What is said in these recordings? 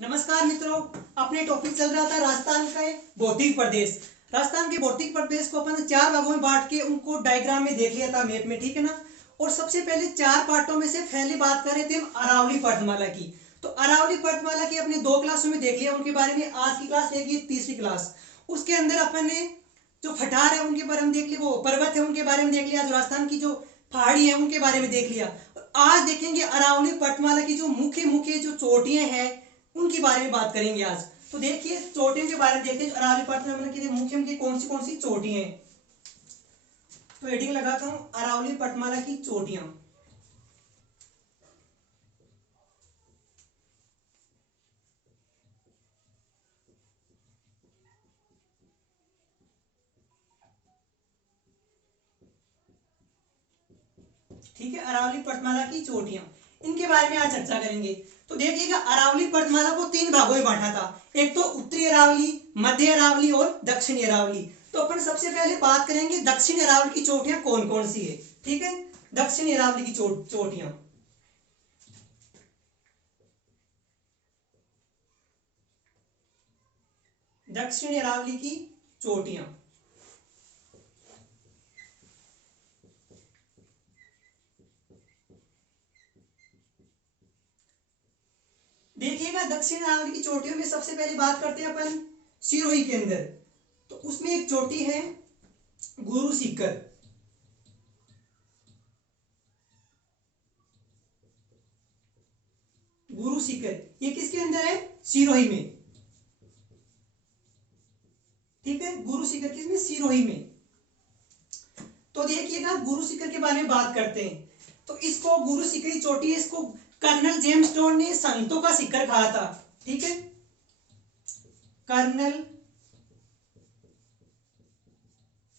नमस्कार मित्रों, अपने टॉपिक चल रहा था राजस्थान के भौतिक प्रदेश। राजस्थान के भौतिक प्रदेश को अपन 4 भागों में बांट के उनको डायग्राम में देख लिया था, मैप में, ठीक है ना। और सबसे पहले 4 पार्टों में से पहले बात कर रहे थे हम अरावली पर्वतमाला की। तो अरावली पर्वतमाला की अपने 2 क्लासों में देख लिया उनके बारे में। आज की क्लास रहेगी तीसरी क्लास। उसके अंदर अपन ने जो फठार है उनके बारे में देख लिया, वो पर्वत है उनके बारे में देख लिया, जो राजस्थान की जो पहाड़ी है उनके बारे में देख लिया। आज देखेंगे अरावली पर्वतमाला की जो मुख्य मुख्य जो चोटियां हैं उनके बारे में बात करेंगे आज। तो देखिए चोटियों के बारे में देखते हैं, अरावली पर्वतमाला की मुख्य मुख्य कौन सी चोटियां हैं। तो हेडिंग लगाता हूं अरावली पर्वतमाला की चोटियां। ठीक है, अरावली पर्वतमाला की चोटियां, इनके बारे में आज चर्चा करेंगे। तो देखिएगा अरावली पर्वतमाला को 3 भागों में बांटा था। एक तो उत्तरी अरावली, मध्य अरावली और दक्षिणी अरावली। तो अपन सबसे पहले बात करेंगे दक्षिणी अरावली की चोटियां कौन कौन सी है। ठीक है, दक्षिणी अरावली की चोटियां। दक्षिणी अरावली की चोटियां देखिएगा, दक्षिण अरावली की चोटियों में सबसे पहले बात करते हैं अपन सिरोही के अंदर। तो उसमें एक चोटी है गुरु सीकर। गुरु सीकर ये किसके अंदर है? सिरोही में। ठीक है, गुरु सीकर किसमें? सिरोही में। तो देखिएगा गुरु सीकर के बारे में बात करते हैं। तो इसको गुरु सीकर की चोटी है, इसको कर्नल जेम्स टोड ने संतों का शिखर कहा था। ठीक है, कर्नल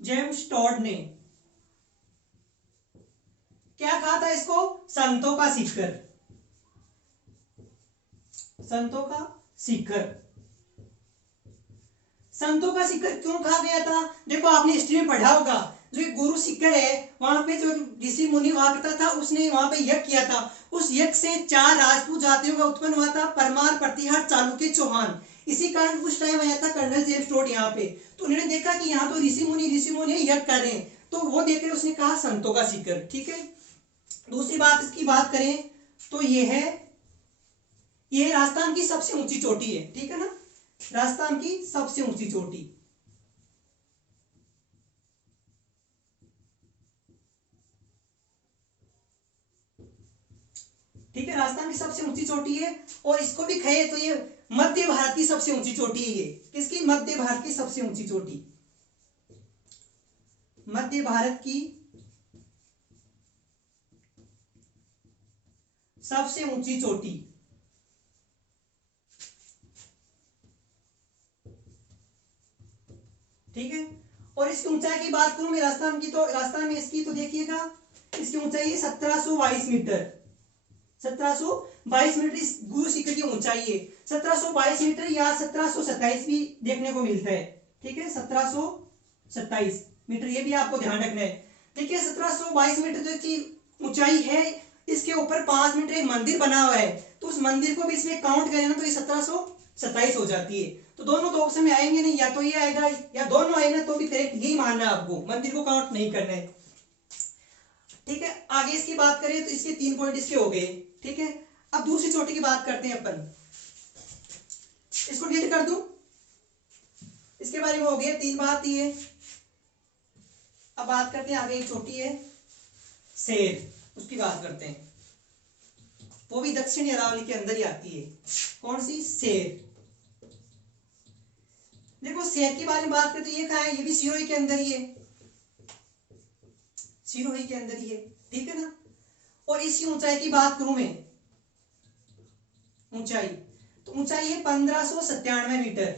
जेम्स टोड ने क्या कहा था इसको? संतों का शिखर। संतों का शिखर। संतों का शिखर क्यों कहा गया था? देखो आपने हिस्ट्री में पढ़ा होगा, जो गुरु शिखर है वहां पे जो ऋषि मुनि हुआ करता था, उसने वहां पे यज्ञ किया था। उस यज्ञ से 4 राजपूत जातियों का उत्पन्न हुआ था, परमार, प्रतिहार, चालुक्य, चौहान। इसी कारण उस टाइम आया था कर्नल जेम्स टोड यहाँ पे। तो उन्होंने देखा कि यहाँ तो ऋषि मुनि यज्ञ कर रहे हैं, तो वो देखकर उसने कहा संतों का शिखर। ठीक है, दूसरी बात इसकी बात करें तो ये राजस्थान की सबसे ऊंची चोटी है। ठीक है ना, राजस्थान की सबसे ऊंची चोटी। ठीक है, राजस्थान की सबसे ऊंची चोटी है। और इसको भी कहे तो ये मध्य भारत की सबसे ऊंची चोटी है। ये किसकी? मध्य भारत की सबसे ऊंची चोटी। मध्य भारत की सबसे ऊंची चोटी। ठीक है, और इसकी ऊंचाई की बात करूं मैं राजस्थान की, तो राजस्थान में इसकी तो देखिएगा इसकी ऊंचाई है 1722 मीटर। 1722 मीटर इस गुरु शिखर की ऊंचाई है। 1722 मीटर या 1727 भी देखने को मिलता है। ठीक है, 1727 मीटर, ये भी आपको ध्यान रखना है। देखिए 1722 मीटर जो की ऊंचाई है, इसके ऊपर 5 मीटर एक मंदिर बना हुआ है। तो उस मंदिर को भी इसमें काउंट करें ना तो ये 1727 हो जाती है। तो दोनों तो ऑप्शन में आएंगे नहीं, या तो ये आएगा या दोनों आएगा, तो भी करेक्ट यही मानना है आपको, मंदिर को काउंट नहीं करना है। ठीक है, आगे इसकी बात करें तो इसके 3 पॉइंट इसके हो गए। ठीक है, अब दूसरी चोटी की बात करते हैं अपन। इसको डिलीट कर दूं, इसके बारे में हो गया 3 बात ये। अब बात करते हैं आगे, एक चोटी है शेर, उसकी बात करते हैं। वो भी दक्षिणी अरावली के अंदर ही आती है। कौन सी? शेर। देखो शेर के बारे में बात करते ये कहा है? ये भी सिरोही के अंदर ही है। सिरोही के अंदर ही है। ठीक है ना, और इसकी ऊंचाई की बात करूं मैं, ऊंचाई तो ऊंचाई है 1597 मीटर।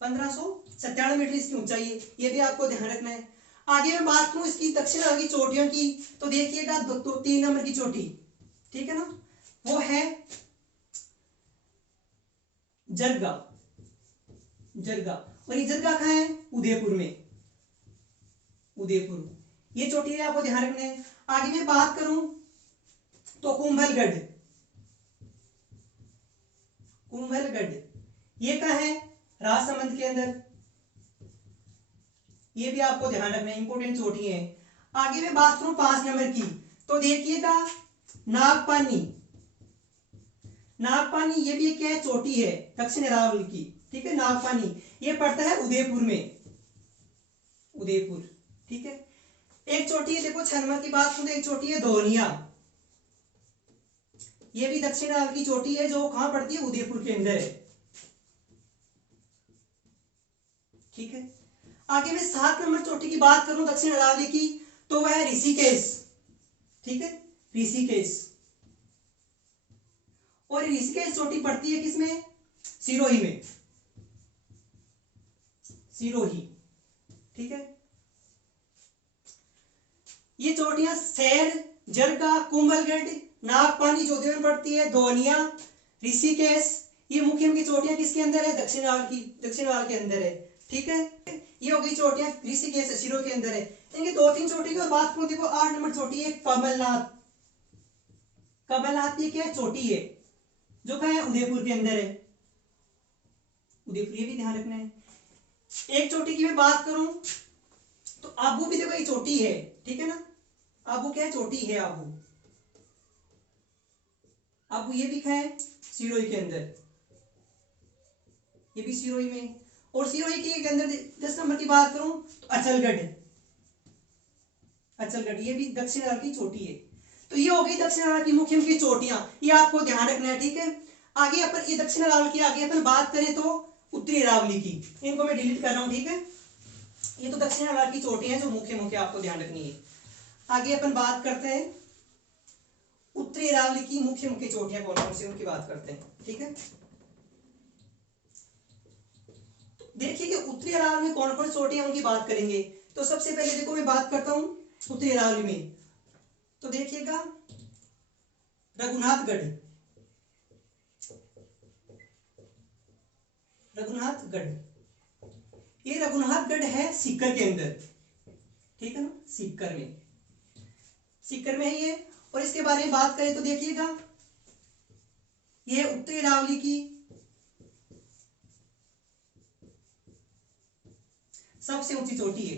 1597 मीटर इसकी ऊंचाई है, ये भी आपको ध्यान रखना है। आगे मैं बात करूं इसकी दक्षिण अरब की चोटियों की, तो देखिएगा 3 नंबर की चोटी, ठीक है ना, वो है जरगा। जरगा, और ये जरगा कहाँ है? उदयपुर में। उदयपुर, ये चोटी है, आपको ध्यान रखना है। आगे मैं बात करूं तो कुंभलगढ़। कुंभलगढ़, ये कहाँ है, राजसमंद के अंदर। ये भी आपको ध्यान रखना है, इंपोर्टेंट चोटी है। आगे मैं बात करूं 5 नंबर की, तो देखिएगा नागपानी। नागपानी ये भी क्या है, चोटी है दक्षिण अरावली की, ठीक है। नागपानी ये पड़ता है उदयपुर में, उदयपुर, ठीक है। एक चोटी है, देखो 6 नंबर की बात करूं तो एक चोटी है दोनिया, ये भी दक्षिण अरावली की चोटी है, जो कहां पड़ती है, उदयपुर के अंदर है, ठीक है। आगे मैं 7 नंबर चोटी की बात करूं दक्षिण अरावली की, तो वह है ऋषिकेश, ठीक है, ऋषिकेश। और ऋषिकेश चोटी पड़ती है किसमें, सिरोही में, सिरोही, ठीक है। ये चोटियां सैर, जरगा, कुंभलगढ़, नागपानी जो उदयपुर में पड़ती है, दोनिया, ऋषिकेश, ये मुख्य मुख्य चोटियां किसके अंदर है, दक्षिण अरावली की, दक्षिण अरावली के अंदर है, ठीक है। ये हो गई चोटियां ऋषिकेश सिरोही के अंदर है। इनकी 2-3 चोटी की और बात करूं, देखो 8 नंबर चोटी है कमलनाथ। कमलनाथ ये क्या है, चोटी है, जो कहाँ है, उदयपुर के अंदर है, उदयपुर, ये भी ध्यान रखना है। एक चोटी की मैं बात करूं तो आबू भी देखो एक चोटी है, ठीक है ना। आबू क्या है, चोटी है आबू, आबू ये भी कहाँ है, सिरोही के अंदर, ये भी सिरोही में। और सिरोही के अंदर 10 नंबर की बात करूं तो अचलगढ़, अचलगढ़ ये भी दक्षिण अरावली की चोटी है। तो ये हो गई दक्षिण अरावली की मुख्य मुख्य चोटियां, ये आपको ध्यान रखना है, ठीक है। आगे अपन ये दक्षिण अरावली की आगे अपन बात करें तो उत्तरी अरावली की, इनको मैं डिलीट कर रहा हूं, ठीक है। ये तो दक्षिण अरावली की चोटियां हैं जो मुख्य मुख्य आपको ध्यान रखनी है। आगे अपन बात करते हैं उत्तरी अरावली की मुख्य मुख्य चोटियां कौन कौन सी, उनकी बात करते हैं, ठीक है। देखिए कि उत्तरी अरावली में कौन कौन चोटियां उनकी बात करेंगे। तो सबसे पहले देखो मैं बात करता हूं उत्तरी अरावली में, तो देखिएगा रघुनाथगढ़, रघुनाथगढ़, ये रघुनाथगढ़ है सीकर के अंदर, ठीक है ना, सीकर में, सीकर में है ये। और इसके बारे में बात करें तो देखिएगा ये उत्तरी अरावली की सबसे ऊंची चोटी है,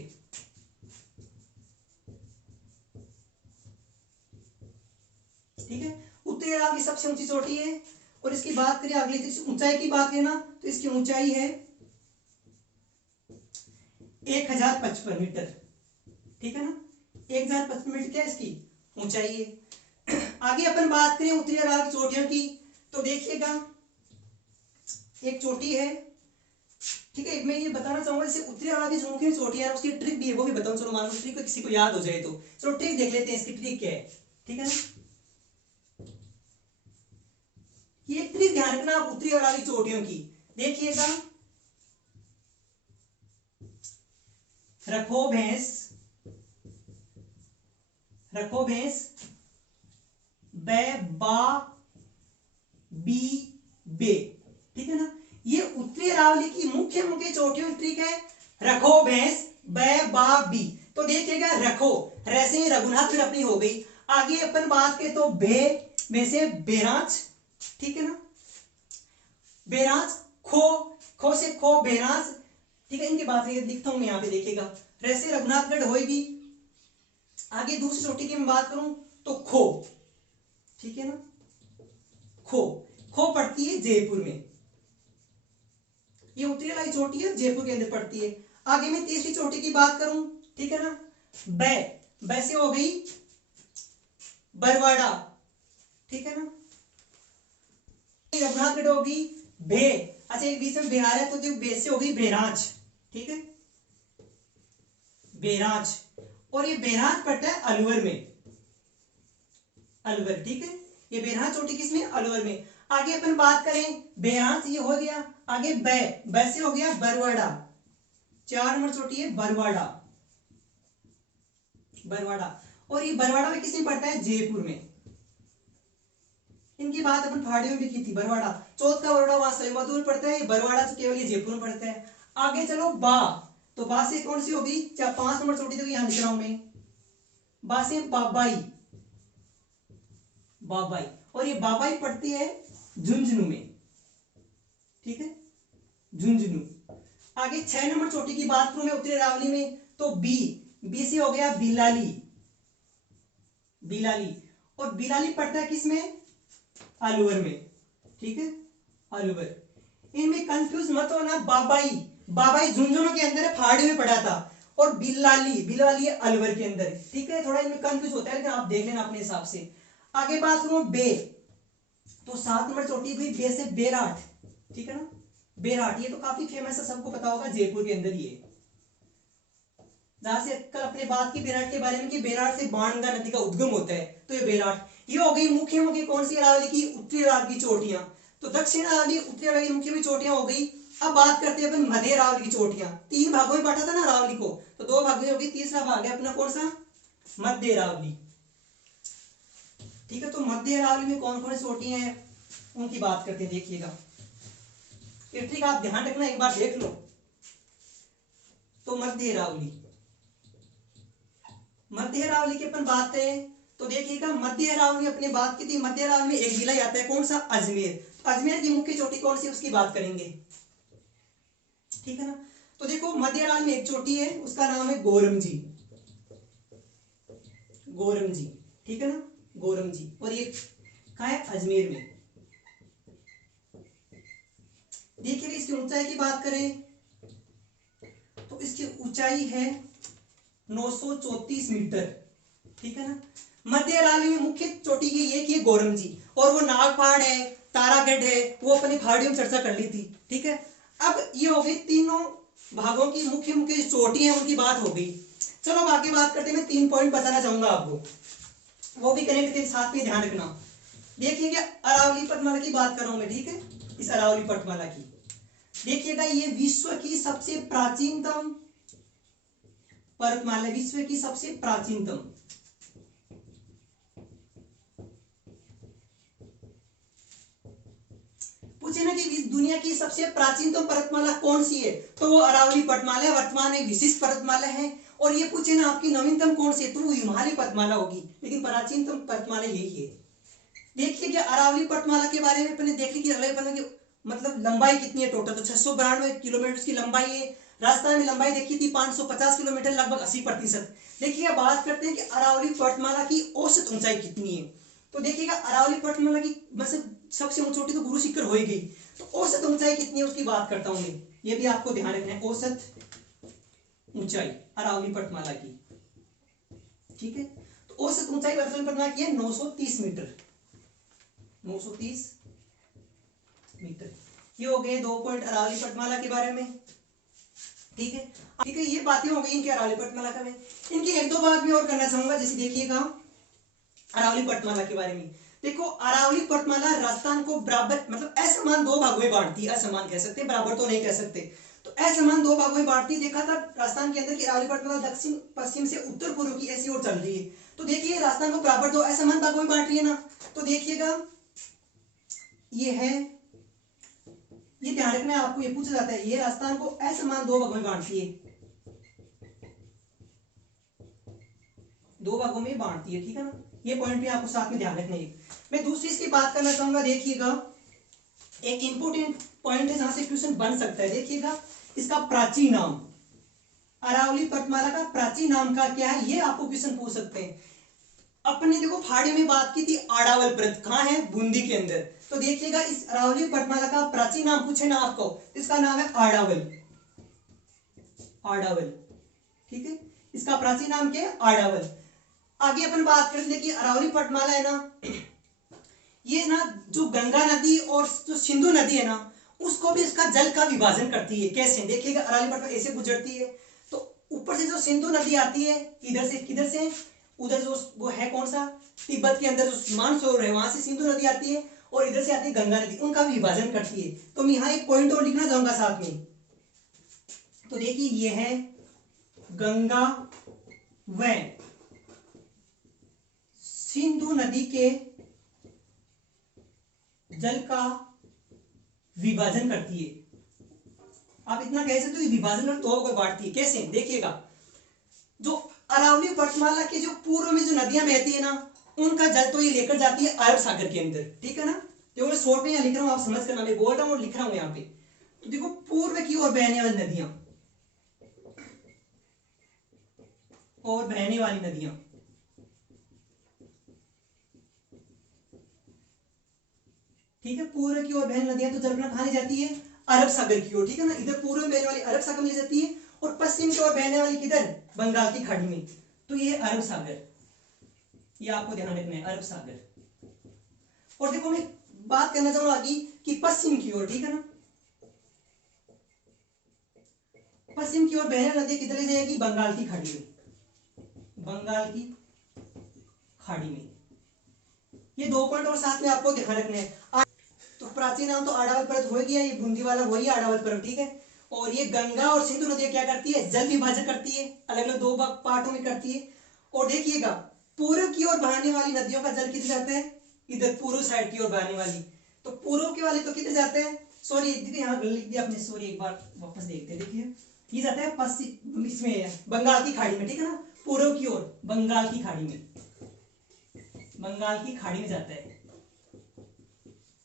ठीक है। उत्तरी अरावली की सबसे ऊंची चोटी है। और इसकी बात करें अगली ऊंचाई की बात करें ना, तो इसकी ऊंचाई है 1055 मीटर, ठीक है ना, 1055 मीटर क्या इसकी ऊंचाई है। आगे अपन बात करें उत्तरी अरावली की चोटियों की, तो देखिएगा एक चोटी है, ठीक है। मैं ये बताना चाहूंगा जैसे उत्तरी अरावली की मुख्य चोटियां है, उसकी ट्रिक भी है, वो भी बताऊं, चलो मान लो ट्रिक किसी को याद हो जाए तो चलो ट्रिक देख लेते हैं, इसकी ट्रिक क्या है, ठीक है ना। ये ट्रिक ध्यान रखना आप उत्तरी अरावली चोटियों की, देखिएगा रखो भैंस, रखो भैंस, बे बा बी बे, ठीक है ना। ये उत्तरी अरावली की मुख्य मुख्य चोटियों की ट्रिक है, रखो भैंस बे बा बी। तो देखिएगा रखो, रैसे रघुनाथ अपनी हो गई। आगे अपन बात करें तो बे में से बेराज, ठीक है ना, बेराज, खो, खो से खो बेराज, ठीक है। इनकी बात लिखता हूं मैं यहाँ पे, देखिएगा रैसे रघुनाथगढ़ होएगी। आगे दूसरी चोटी की मैं बात करूं तो खो, ठीक है ना, खो, खो पड़ती है जयपुर में, ये उत्तरी अरावली चोटी है, जयपुर के अंदर पड़ती है। आगे मैं तीसरी चोटी की बात करूं, ठीक है ना, बै, बै से हो गई बरवाड़ा, ठीक है ना। रघुनाथगढ़ होगी भे, अच्छा एक बीच में बिहार है तो बे से होगी बेराज, ठीक है, बेराज। और ये बेराज पड़ता है अलवर में, अलवर, ठीक है। ये बेराज चोटी किसमें, अलवर में। आगे अपन बात करें बेराज, ये हो गया। आगे बै, बै से हो गया बरवाड़ा, 4 नंबर चोटी है बरवाड़ा, बरवाड़ा। और ये बरवाड़ा में किसमें पड़ता है, जयपुर में। इनकी बात अपन पहाड़ियों में भी की थी, बरवाड़ा, चौथ का बरवाड़ा वहां स्वयंवर पड़ता है, बरवाड़ा तो केवल ये जयपुर में पड़ता है। आगे चलो बा, तो बा से कौन सी होगी, 5 नंबर चोटी, तो यहां लिख रहा हूं मैं, बा से बाबाई, बाबाई। और ये बाबाई पड़ती है झुंझुनू में, ठीक है, झुंझुनू। आगे 6 नंबर चोटी की बात करूं मैं उत्तरी अरावली में, तो बी से हो गया बिलाली, बिलाली। और बिलाली पड़ता है किसमें, अलवर में, ठीक है, अलवर। इनमें कंफ्यूज मत होना, बाबाई, बाबाई झुंझुनू के अंदर है, फाड़ी में पड़ा था, और बिलाली, बिलाली अलवर के अंदर है, ठीक है, थोड़ा इनमें कंफ्यूज होता है लेकिन आप देख लेना अपने हिसाब से। आगे बात करूं बे, तो 7 नंबर चोटी हुई बे से बेराट, ठीक है ना, बेराट, ये तो काफी फेमस है, सबको पता होगा, जयपुर के अंदर ये, जहां से कल अपने बात की बेराट के बारे में कि बेराट से बाणगंगा नदी का उद्गम होता है, तो ये बेराट। ये हो गई मुख्य मुख्य कौन सी अरावली की, उत्तरी अरावली की चोटियां। तो दक्षिण अरावली, उत्तरी अरावली की मुख्य मुख्य चोटियां हो गई। अब बात करते हैं अपन मध्य अरावली की चोटियां। 3 भागों में बांटा था ना अरावली को, तो 2 भागों में होगी, तीसरा भाग है अपना कौन सा, मध्य अरावली, ठीक है। तो मध्य अरावली में कौन कौन सी चोटियां हैं उनकी बात करते हैं, देखिएगा, ये ठीक आप ध्यान रखना, एक बार देख लो। तो मध्य अरावली, मध्य अरावली की अपन बात करें तो देखिएगा, मध्य अरावली अपने बात की थी, मध्य अरावली में एक जिला आता है कौन सा, अजमेर। तो अजमेर की मुख्य चोटी कौन सी उसकी बात करेंगे, ठीक है ना। तो देखो मध्य अरावली में एक चोटी है, उसका नाम है गोरमजी, गोरमजी, ठीक है ना, गोरमजी। और ये कहाँ है, अजमेर में। देखिए इसकी ऊंचाई की बात करें तो इसकी ऊंचाई है 934 मीटर, ठीक है ना। मध्य अरावली में मुख्य चोटी की एक ही गोरमजी, और वो नागपहाड़ है, तारागढ़ है, वो अपनी पहाड़ियों में चर्चा कर ली थी, ठीक है। अब ये हो गई तीनों भागों की मुख्य मुख्य चोटी है उनकी बात हो गई। चलो अब आगे बात करते हैं, मैं 3 पॉइंट बताना चाहूंगा आपको, वो भी कनेक्ट के साथ में ध्यान रखना। देखिएगा अरावली पर्वतमाला की बात कर रहा हूं मैं, ठीक है, इस अरावली पर्वतमाला की। देखिएगा ये विश्व की सबसे प्राचीनतम पर्वतमाला, विश्व की सबसे प्राचीनतम, पूछे ना कि दुनिया की सबसे प्राचीनतम पर्वतमाला कौन सी है, तो वो अरावली पर्वतमाला है, वर्तमान एक विशिष्ट पर्वतमाला है। और ये पूछे ना आपकी नवीनतम कौन सी है, तो वो हिमालय पर्वतमाला होगी, लेकिन प्राचीनतम पर्वतमाला यही है। देखिए कि अरावली पर्वतमाला के बारे में अपने देखें कि अरावली पर्वतमाला की मतलब लंबाई कितनी है टोटल, तो 692 किलोमीटर की लंबाई है। राजस्थान में लंबाई देखी थी 550 किलोमीटर, लगभग 80%। देखिए बात करते हैं कि अरावली पर्वतमाला की औसत ऊंचाई कितनी है। तो देखिएगा अरावली पर्वतमाला की वैसे सबसे चोटी तो गुरु शिखर हो ही गई, तो औसत ऊंचाई कितनी है उसकी बात करता हूं मैं, ये भी आपको ध्यान रखना है, औसत ऊंचाई अरावली पर्वतमाला की, ठीक है। तो औसत ऊंचाई अरावली पर्वतमाला की है 930 मीटर, 930 मीटर। ये हो गए 2 पॉइंट अरावली पर्वतमाला के बारे में, ठीक है, ठीक है। ये बातें हो गई इनके अरावली पर्वतमाला का में। इनके 1-2 बात भी और करना चाहूंगा, जैसे देखिएगा अरावली पर्वतमाला के बारे में। देखो अरावली पर्वतमाला राजस्थान को बराबर मतलब असमान 2 भागों में बांटती है, असमान कह सकते हैं, बराबर तो नहीं कह सकते। तो असमान 2 भागों में बांटती, देखा था राजस्थान के अंदर की अरावली पर्वतमाला दक्षिण पश्चिम से उत्तर पूर्व की ऐसी ओर चल रही है। तो देखिए राजस्थान को बराबर 2 असमान भागों में बांट रही है ना। तो देखिएगा ये है, ये ध्यान रखना है आपको, ये पूछा जाता है, ये राजस्थान को असमान 2 भागों में बांटती है, 2 भागों में बांटती है, ठीक है ना। ये पॉइंट भी आपको साथ में ध्यान रखना है। मैं दूसरी इसकी बात करना चाहूंगा, देखिएगा एक इंपोर्टेंट पॉइंट है जहां से क्वेश्चन बन सकता है। देखिएगा इसका प्राचीन नाम, अरावली पर्वतमाला का प्राचीन नाम का क्या है, ये आपको क्वेश्चन पूछ सकते हैं। अपने देखो फाड़े में बात की थी आड़ावल पर्वत, कहां है, बूंदी के अंदर। तो देखिएगा इस अरावली पर्वतमाला का प्राचीन नाम पूछे ना आपको, इसका नाम है आड़ावल, आड़ावल, ठीक है, इसका प्राचीन नाम क्या है, आड़ावल। आगे अपन बात करें, देखिए अरावली पर्वतमाला है ना, ये ना जो गंगा नदी और जो सिंधु नदी है ना, उसको भी इसका जल का विभाजन करती है। कैसे, देखिएगा अरावली पर्वतमाला ऐसे गुजरती है, तो ऊपर से जो सिंधु नदी आती है, इधर से किधर से, उधर जो वो है कौन सा, तिब्बत के अंदर जो मानसरोवर है वहां से सिंधु नदी आती है, और इधर से आती है गंगा नदी, उनका विभाजन करती है। तो मैं यहाँ एक पॉइंट और लिखना चाहूंगा साथ में। तो देखिए ये है गंगा व सिंधु नदी के जल का विभाजन करती है। आप इतना कह सकते हो विभाजन और 2 भागों में बांटती है। कैसे, देखिएगा जो अरावली पर्वतमाला के जो पूर्व में जो नदियां बहती है ना, उनका जल तो ये लेकर जाती है अरब सागर के अंदर, ठीक है ना। तो मैं शॉर्ट में यहाँ लिख रहा हूँ, आप समझ करना, मैं बोल रहा हूँ और लिख रहा हूँ यहाँ पे। तो देखो पूर्व की ओर बहने वाली नदियां, और बहने वाली नदियां, ठीक है, पूर्व की ओर बहने नदियां तो जलपना कहां ले जाती है, अरब सागर की ओर, ठीक है ना, इधर पूर्व में बहने वाली अरब सागर में ले जाती है, और पश्चिम की ओर बहने वाली किधर, बंगाल की खाड़ी में, तो ये अरब सागर, ये आपको ध्यान रखना है, अरब सागर। और देखो मैं बात करना चाहूंगा आगे कि पश्चिम की ओर, ठीक है ना, पश्चिम की ओर बहने नदी किधर ले जाएगी, बंगाल की खाड़ी में, बंगाल की खाड़ी में। ये 2 पॉइंट और साथ में आपको ध्यान रखने हैं। तो प्राचीन नाम तो आड़ावल पर्वत हो गया, ये बूंदी वाला वही आड़ावल पर्वत, ठीक है। और ये गंगा और सिंधु नदियां क्या करती है, जल विभाजन करती है, अलग अलग 2 पार्टों में करती है। और देखिएगा पूर्व की ओर बहने वाली नदियों का जल किधर जाता है, इधर पूर्व साइड की ओर बहने वाली, तो पूर्व के वाले तो किधर जाते हैं, सॉरी यहाँ लिख दिया आपने, सॉरी एक बार वापस देखते हैं, देखिए ये जाता है पश्चिम, इसमें बंगाल की खाड़ी में, ठीक है ना, पूर्व की ओर बंगाल की खाड़ी में, बंगाल की खाड़ी में जाता है,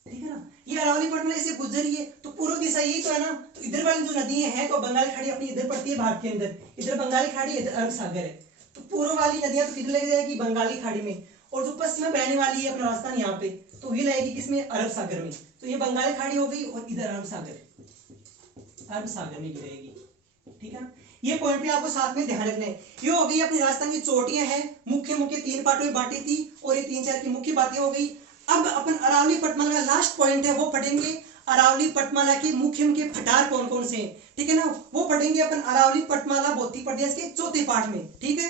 ठीक है ना। ये अरावली पटना से गुजरी है, तो पूर्व दिशा यही तो है ना, तो इधर वाली जो नदियां हैं तो बंगाल खाड़ी अपनी इधर पड़ती है भारत के अंदर, इधर बंगाली खाड़ी, इधर अरब सागर है, तो पूर्व वाली नदियां तो किधर लग जाएगी, बंगाली खाड़ी में, और जो पश्चिम में बहने वाली है अपना राजस्थान यहाँ पे, तो ये लगेगी किसमें, अरब सागर में। तो ये बंगाली खाड़ी हो गई, और इधर अरब सागर, अरब सागर में गिरेगी, ठीक है ना। ये पॉइंट भी आपको साथ में ध्यान रखना है। ये हो गई अपनी राजस्थान की चोटियां हैं, मुख्य मुख्य 3 पार्टों में बांटी थी, और ये 3-4 की मुख्य बातें हो गई। अब अपन अरावली पटमाला का लास्ट पॉइंट है वो पढ़ेंगे, अरावली पटमाला के मुख्य मुख्य फटार कौन कौन से हैं, ठीक है ना, वो पढ़ेंगे अपन अरावली पटमाला भौतिक प्रदेश के 4थे पाठ में, ठीक है।